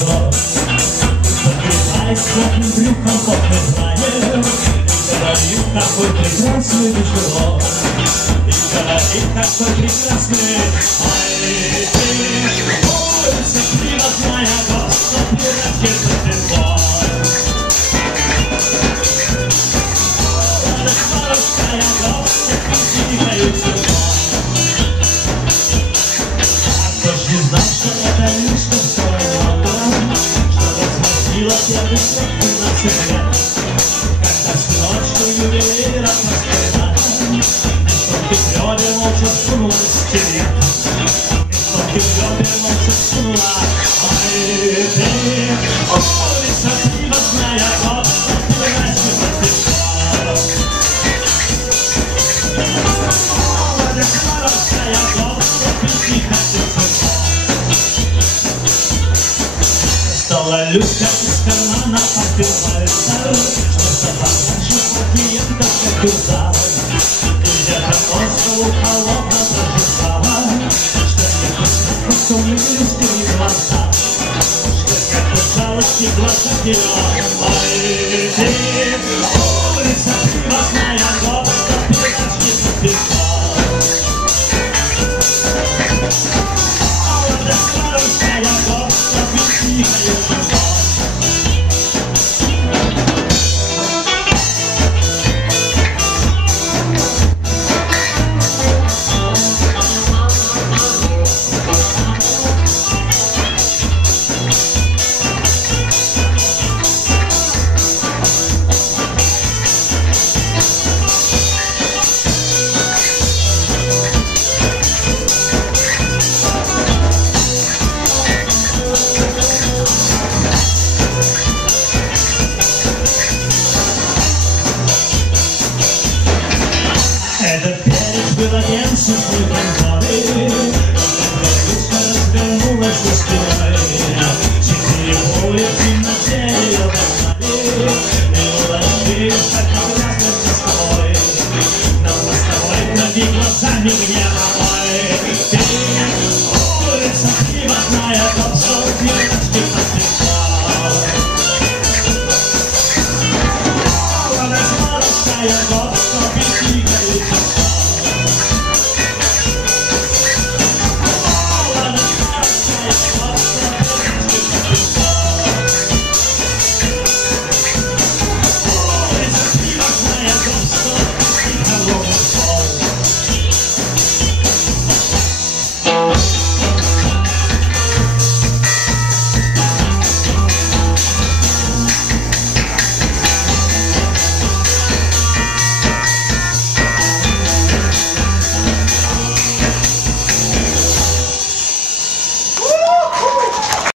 лицо. Закрывай своим брюхом, как мы знаем, и говорит такой прекрасный вечерок. И говорит такой прекрасный: ай, ты, улица привозная, Господь, превратится в тепло. Воровская гостья, тихая тюрьма. А кто ж не знал, что это лишь все равно, что возмутило первый срок 15 лет, когда всю ночь ювелира распознали, что ты клёве молча всунула в стене, что ты клёве молча всунула. Ай, ты, улица привозная, Господь, превратится в тепло. Воровская гостья, тихо стала Люся из кармана подпевальца, что собрала клиентов как туда. И где-то острову холодно зажигала, что нет просто умилости и глаза, что нет жалости в глазах ее. Ой, ты, улица привозная,